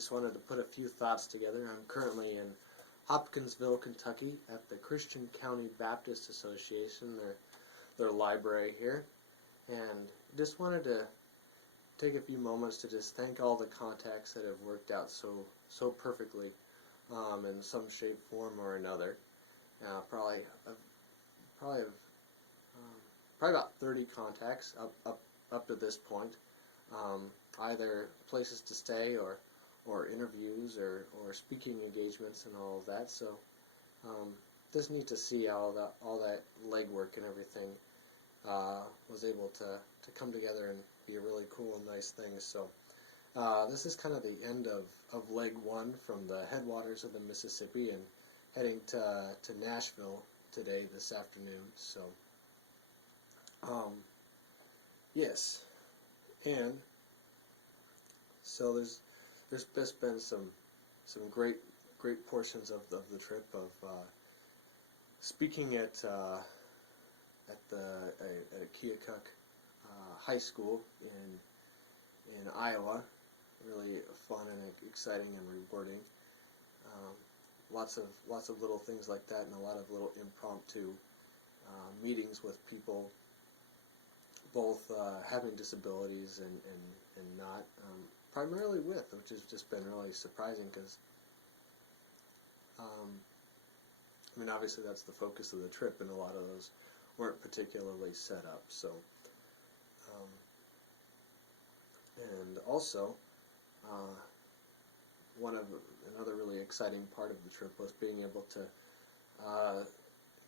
just wanted to put a few thoughts together. I'm currently in Hopkinsvill, Kentucky at the Christian County Baptist Association, their library here, and just wanted to take a few moments to just thank all the contacts that have worked out so perfectly in some shape, form, or another. Probably about 30 contacts up to this point, either places to stay or interviews or speaking engagements and all of that. So just neat to see how all that legwork and everything was able to come together and be a really cool and nice thing. So this is kind of the end of leg one from the headwaters of the Mississippi and heading to Nashville today, this afternoon. So yes, and so there's just been some great portions of the trip of speaking at Keokuk High School in Iowa. Really fun and exciting and rewarding. Lots of little things like that, and a lot of little impromptu meetings with people, both having disabilities and not, primarily with, which has just been really surprising because, I mean, obviously that's the focus of the trip, and a lot of those weren't particularly set up. So, and also, another really exciting part of the trip was being able to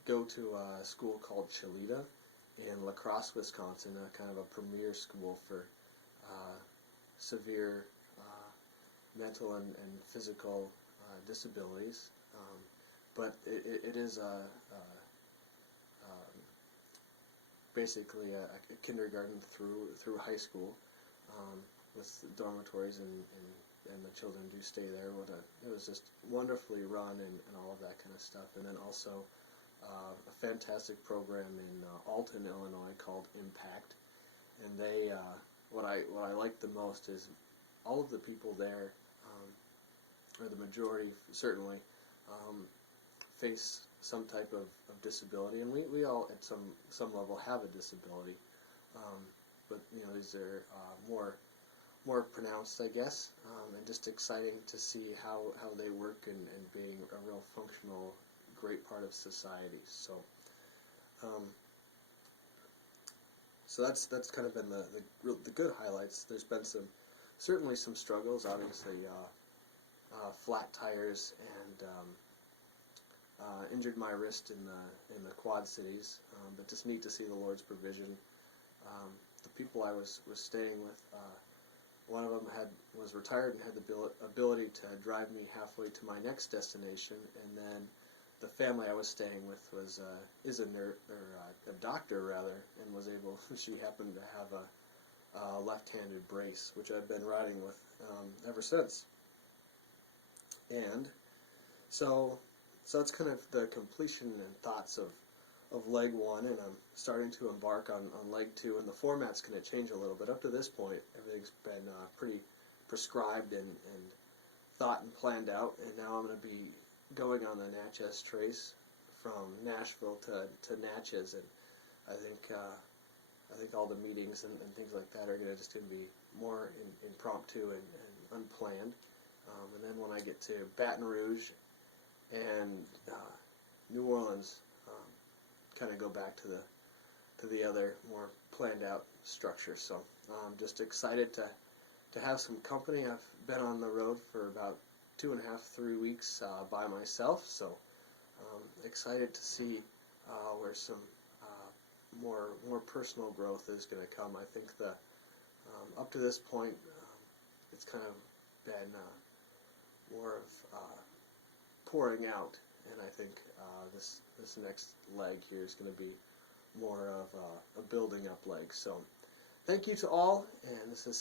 go to a school called Chalita in La Crosse, Wisconsin, a kind of a premier school for severe mental and physical disabilities. But it is basically a kindergarten through high school, with dormitories and the children do stay there. It was just wonderfully run and all of that kind of stuff. And then also a fantastic program in Alton, Illinois called Impact. And they what I like the most is all of the people there, or the majority certainly, face some type of disability, and we all at some level have a disability, but these are more pronounced, I guess, and just exciting to see how they work and being a real functional, great part of society. So so that's kind of been the good highlights. There's been certainly some struggles, obviously, flat tires, and injured my wrist in the Quad Cities, but just neat to see the Lord's provision. The people I was staying with, one of them was retired and had the ability to drive me halfway to my next destination, and then the family I was staying with is a doctor rather, and was able. She happened to have a left-handed brace, which I've been riding with ever since. And so it's kind of the completion and thoughts of leg one, and I'm starting to embark on leg two, and the format's going to change a little bit. Up to this point, everything's been pretty prescribed and thought and planned out, and now I'm going to be going on the Natchez Trace from Nashville to Natchez, and I think all the meetings and things like that are going to be more impromptu and unplanned. And then when I get to Baton Rouge and New Orleans, kind of go back to the other more planned out structure. So I'm just excited to have some company. I've been on the road for about 2.5, 3 weeks by myself, so excited to see where some more personal growth is going to come. I think up to this point, it's kind of been more of pouring out, and I think this next leg here is going to be more of a building up leg. So thank you to all, and this is